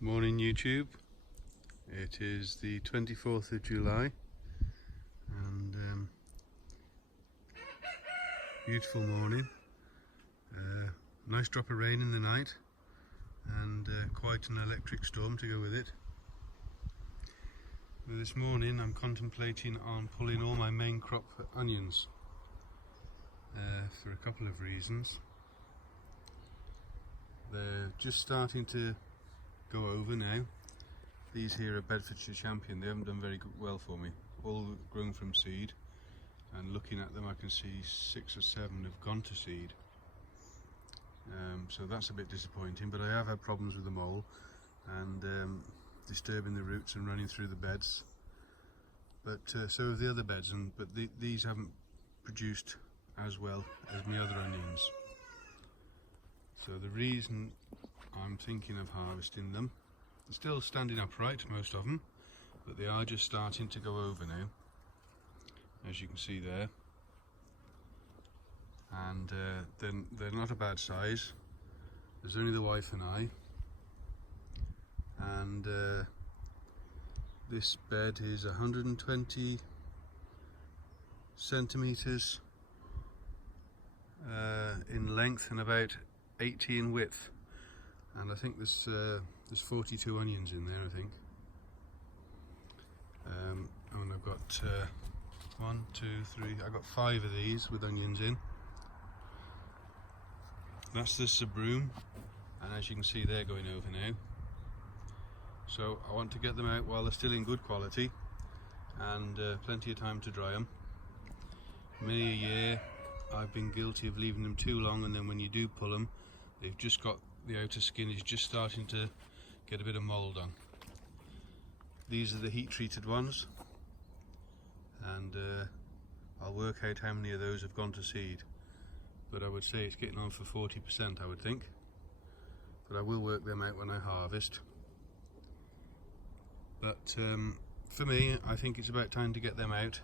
Morning YouTube. It is the 24th of July and beautiful morning. Nice drop of rain in the night and quite an electric storm to go with it. This morning I'm contemplating on pulling all my main crop onions for a couple of reasons. They're just starting to go over now. These here are Bedfordshire Champion. They haven't done very well for me. All grown from seed, and looking at them I can see 6 or 7 have gone to seed. So that's a bit disappointing, but I have had problems with the mole and disturbing the roots and running through the beds. But so have the other beds, but these haven't produced as well as my other onions. So the reason I'm thinking of harvesting them, they're still standing upright, most of them, but they are just starting to go over now, as you can see there. And they're not a bad size. There's only the wife and I, and this bed is 120 centimeters in length and about 80 in width, and I think there's 42 onions in there, I think. And I've got 1, 2, 3, I've got 5 of these with onions in. That's the sabroom, and as you can see they're going over now. So I want to get them out while they're still in good quality and plenty of time to dry them. Many a year I've been guilty of leaving them too long, and then when you do pull them, they've just got, the outer skin is just starting to get a bit of mould on. These are the heat treated ones, and I'll work out how many of those have gone to seed, but I would say it's getting on for 40%, I would think, but I will work them out when I harvest. But for me, I think it's about time to get them out,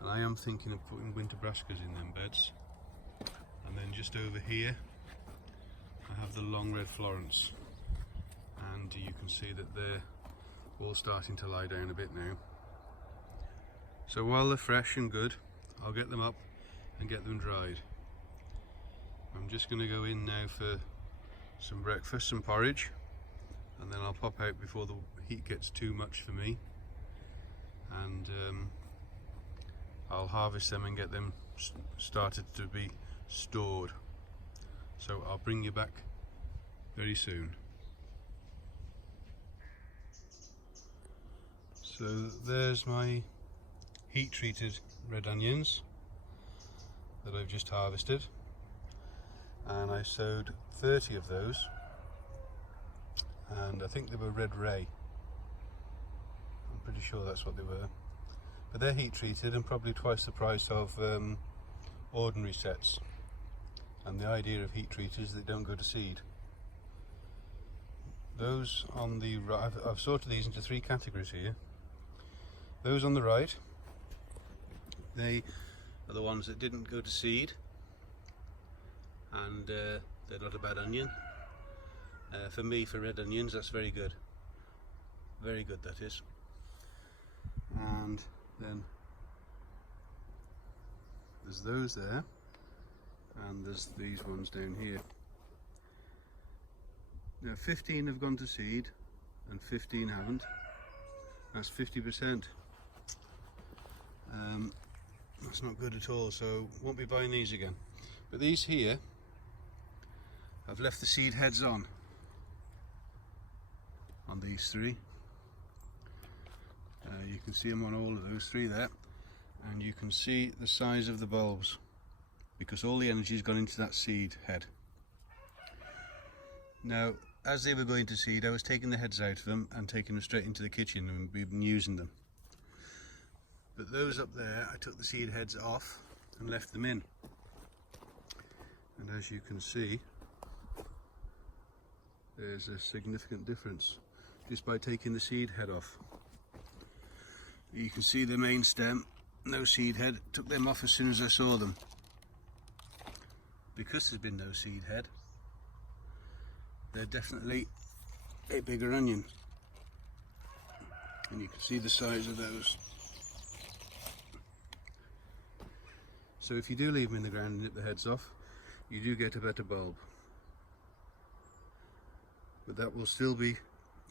and I am thinking of putting winter brassicas in them beds. And then just over here I have the long red Florence, and you can see that they're all starting to lie down a bit now. So while they're fresh and good, I'll get them up and get them dried. I'm just going to go in now for some breakfast, some porridge, and then I'll pop out before the heat gets too much for me, and I'll harvest them and get them started to be stored. So I'll bring you back very soon. So there's my heat treated red onions that I've just harvested, and I sowed 30 of those, and I think they were red ray. I'm pretty sure that's what they were, but they're heat treated and probably twice the price of ordinary sets. And the idea of heat treated is they don't go to seed. Those on the right, I've sorted these into 3 categories here. Those on the right, they are the ones that didn't go to seed, and they're not a bad onion. For me, for red onions, that's very good. Very good, that is. And then there's those there, and there's these ones down here. Now 15 have gone to seed and 15 haven't. That's 50%. That's not good at all, so won't be buying these again. But these here, I've left the seed heads on these 3. You can see them on all of those 3 there, and you can see the size of the bulbs, because all the energy has gone into that seed head. Now, as they were going to seed, I was taking the heads out of them and taking them straight into the kitchen, and we've been using them. But those up there, I took the seed heads off and left them in. And as you can see, there's a significant difference just by taking the seed head off. You can see the main stem, no seed head. Took them off as soon as I saw them. Because there's been no seed head, they're definitely a bigger onion, and you can see the size of those. So if you do leave them in the ground and nip the heads off, you do get a better bulb, but that will still be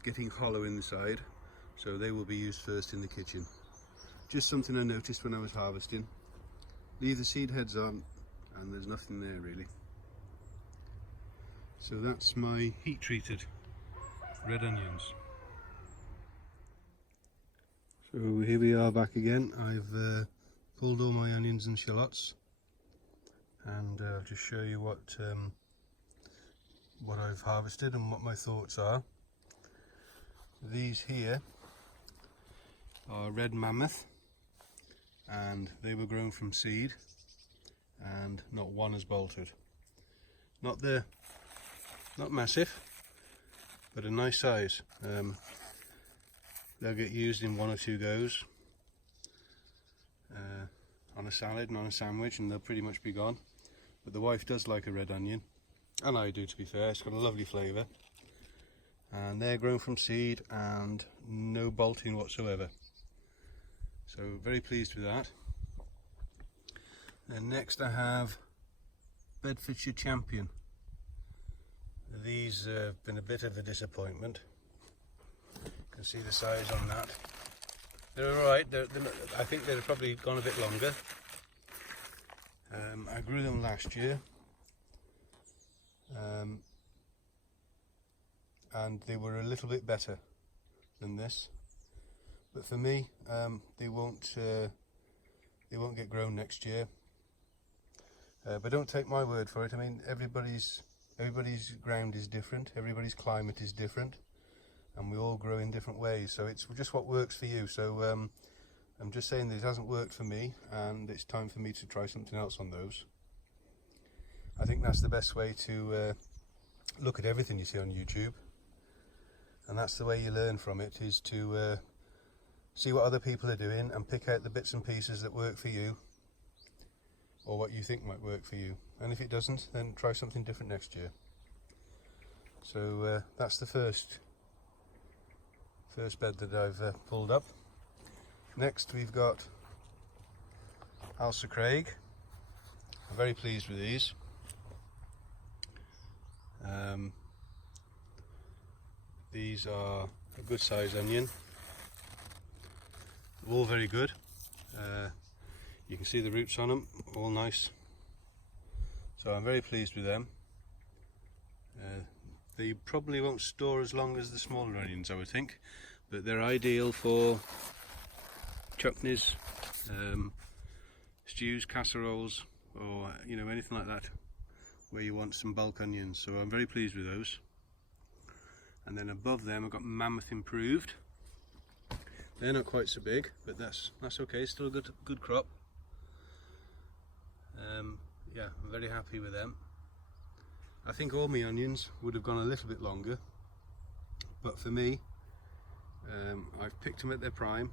getting hollow in the side, so they will be used first in the kitchen. Just something I noticed when I was harvesting. Leave the seed heads on and there's nothing there really. So that's my heat treated red onions. So here we are back again. I've pulled all my onions and shallots, and I'll just show you what I've harvested and what my thoughts are. These here are red mammoth, and they were grown from seed, and not one has bolted. Not massive, but a nice size. They'll get used in 1 or 2 goes on a salad and on a sandwich, and they'll pretty much be gone. But the wife does like a red onion, and I do, to be fair. It's got a lovely flavour, and they're grown from seed and no bolting whatsoever. So very pleased with that. And next I have Bedfordshire Champion. These have been a bit of a disappointment. You can see the size on that. They're alright. I think they've probably gone a bit longer. I grew them last year, and they were a little bit better than this. But for me, they won't get grown next year. But don't take my word for it. I mean, everybody's ground is different, everybody's climate is different, and we all grow in different ways. So it's just what works for you. So I'm just saying this hasn't worked for me, and it's time for me to try something else on those. I think that's the best way to look at everything you see on YouTube, and that's the way you learn from it, is to see what other people are doing and pick out the bits and pieces that work for you, or what you think might work for you. And if it doesn't, then try something different next year. So that's the first bed that I've pulled up. Next we've got Ailsa Craig. I'm very pleased with these. These are a good size onion. All very good. You can see the roots on them, all nice. So I'm very pleased with them. They probably won't store as long as the smaller onions, I would think, but they're ideal for chutneys, stews, casseroles, or anything like that where you want some bulk onions. So I'm very pleased with those. And then above them I've got Mammoth Improved. They're not quite so big, but that's okay. Still a good crop. Yeah, I'm very happy with them. I think all my onions would have gone a little bit longer, but for me, I've picked them at their prime.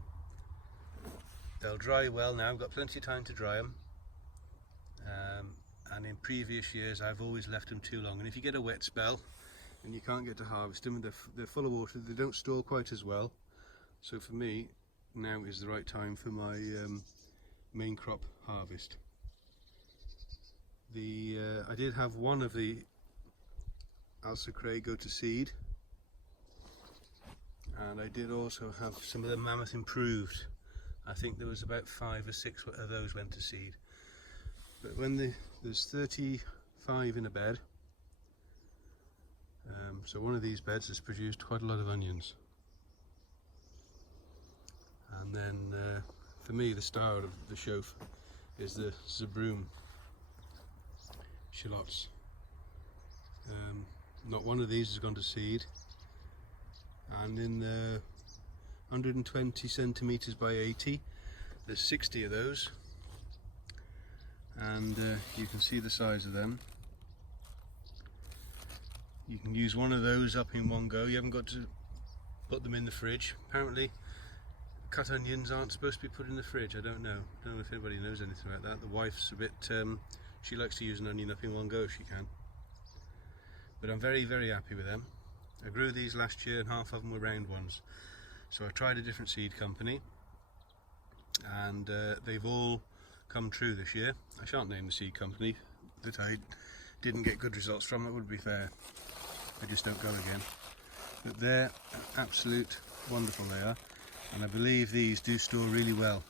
They'll dry well now. I've got plenty of time to dry them. And in previous years I've always left them too long, and if you get a wet spell and you can't get to harvest them, they're full of water, they don't store quite as well. So for me, now is the right time for my main crop harvest. I did have one of the Ailsa Craig go to seed, and I did also have some of the Mammoth Improved. I think there was about 5 or 6 of those went to seed. But when there's 35 in a bed, so one of these beds has produced quite a lot of onions. And then for me, the star of the show is the Zabroom shallots. Not one of these has gone to seed, and in the 120 centimeters by 80, there's 60 of those, and you can see the size of them. You can use one of those up in one go. You haven't got to put them in the fridge. Apparently cut onions aren't supposed to be put in the fridge. I don't know if anybody knows anything about that. The wife's a bit she likes to use an onion up in one go if she can. But I'm very, very happy with them. I grew these last year and half of them were round ones. So I tried a different seed company, and they've all come true this year. I shan't name the seed company that I didn't get good results from, it would be fair. I just don't go again. But they're absolute wonderful they are, and I believe these do store really well.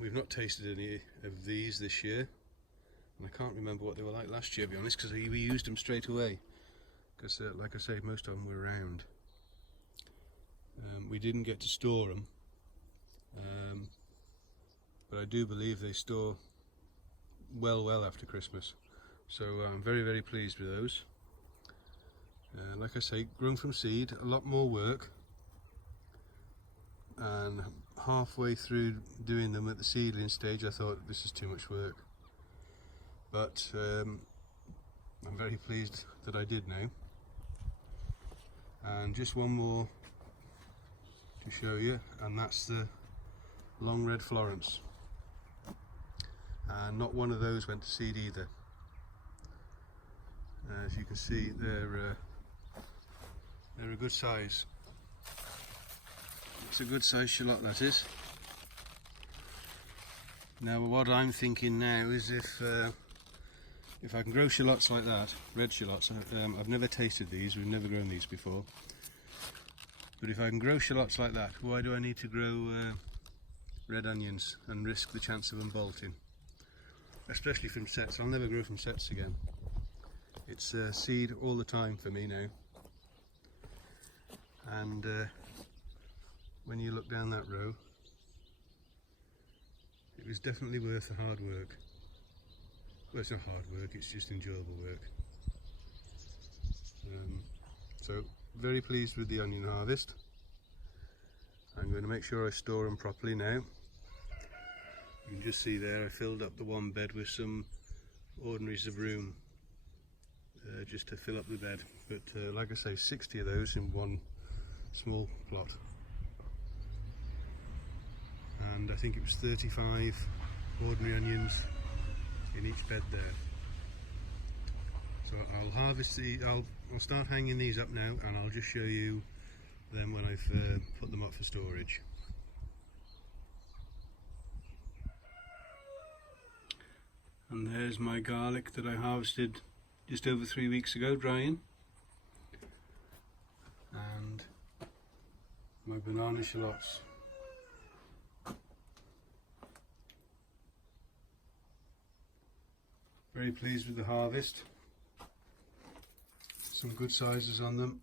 We've not tasted any of these this year, and I can't remember what they were like last year, to be honest, because we used them straight away. Because, like I say, most of them were round. We didn't get to store them, but I do believe they store well after Christmas. So I'm very pleased with those. Like I say, grown from seed, a lot more work, and halfway through doing them at the seedling stage I thought this is too much work, but I'm very pleased that I did now. And just one more to show you, and that's the long red Florence, and not one of those went to seed either. As you can see, they're a good size. It's a good size shallot, that is. Now what I'm thinking now is if I can grow shallots like that, red shallots, I've never tasted these, we've never grown these before, but if I can grow shallots like that, why do I need to grow red onions and risk the chance of them bolting? Especially from sets. I'll never grow from sets again. It's seed all the time for me now. And when you look down that row, it was definitely worth the hard work. Well, it's not hard work, it's just enjoyable work. So very pleased with the onion harvest. I'm going to make sure I store them properly now. You can just see there I filled up the one bed with some ordinary zabroom just to fill up the bed, but like I say, 60 of those in one small plot, and I think it was 35 ordinary onions in each bed there. So I'll harvest I'll start hanging these up now, and I'll just show you them when I've put them up for storage. And there's my garlic that I harvested just over 3 weeks ago, drying, and my banana shallots. Very pleased with the harvest. Some good sizes on them.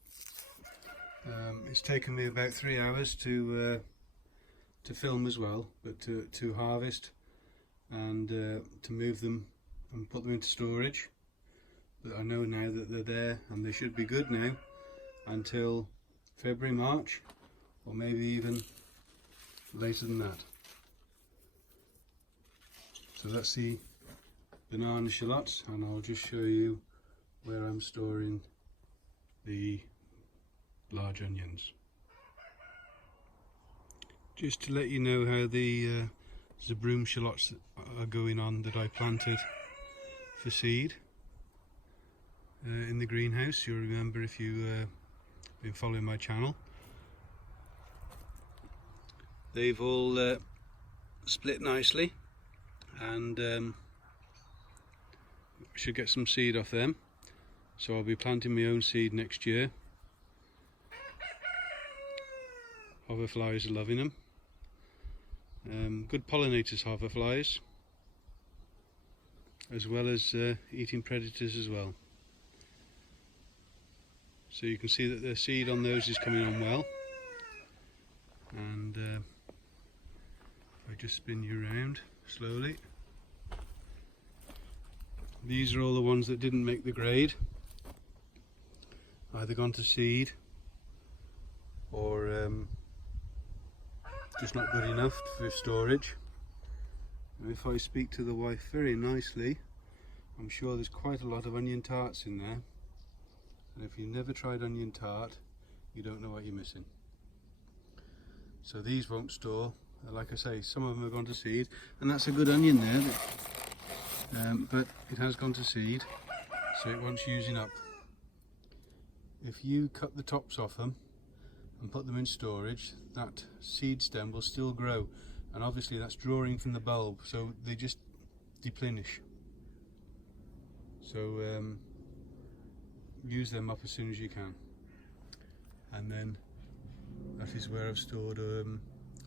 It's taken me about 3 hours to film as well, but to harvest and to move them and put them into storage. But I know now that they're there, and they should be good now until February, March, or maybe even later than that. So that's the banana shallots, and I'll just show you where I'm storing the large onions. Just to let you know how the zabroom shallots are going on that I planted for seed in the greenhouse. You'll remember if you've been following my channel. They've all split nicely, and I should get some seed off them, so I'll be planting my own seed next year. Hoverflies are loving them. Good pollinators, hoverflies, as well as eating predators as well. So you can see that the seed on those is coming on well, and I just spin you around slowly. These are all the ones that didn't make the grade, either gone to seed or just not good enough for storage. And if I speak to the wife very nicely, I'm sure there's quite a lot of onion tarts in there, and if you've never tried onion tart, you don't know what you're missing. So these won't store. Like I say, some of them have gone to seed, and that's a good onion there, but it has gone to seed, so it wants using up. if you cut the tops off them and put them in storage, that seed stem will still grow, and obviously that's drawing from the bulb, so they just deplenish. So use them up as soon as you can. And then that is where I've stored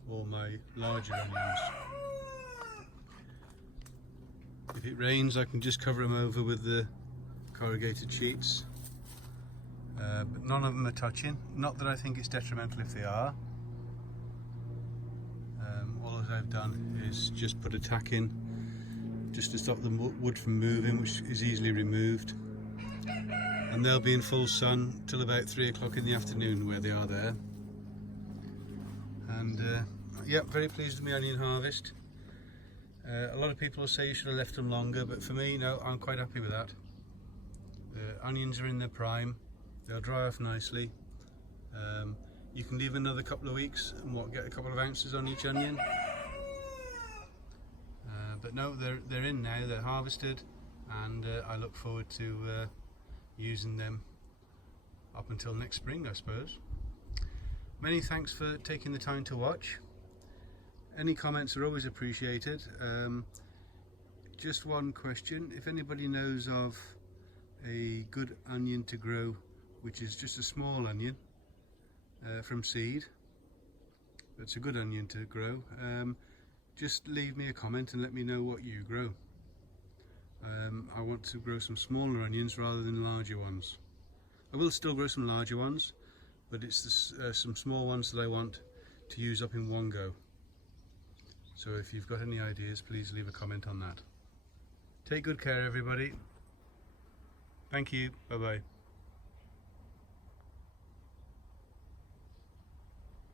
all my larger onions. If it rains, I can just cover them over with the corrugated sheets, but none of them are touching. Not that I think it's detrimental if they are. All that I've done is just put a tack in just to stop the wood from moving, which is easily removed, and they'll be in full sun till about 3 o'clock in the afternoon where they are there. And yeah, very pleased with my onion harvest. A lot of people will say you should have left them longer, but for me, no, I'm quite happy with that. The onions are in their prime, they'll dry off nicely. You can leave another couple of weeks and get a couple of ounces on each onion. But no, they're in now, they're harvested, and I look forward to using them up until next spring, I suppose. Many thanks for taking the time to watch. Any comments are always appreciated. Just one question: if anybody knows of a good onion to grow, which is just a small onion from seed, that's a good onion to grow, just leave me a comment and let me know what you grow. I want to grow some smaller onions rather than larger ones. I will still grow some larger ones, but it's some small ones that I want to use up in one go. So if you've got any ideas, please leave a comment on that. Take good care, everybody. Thank you. Bye bye.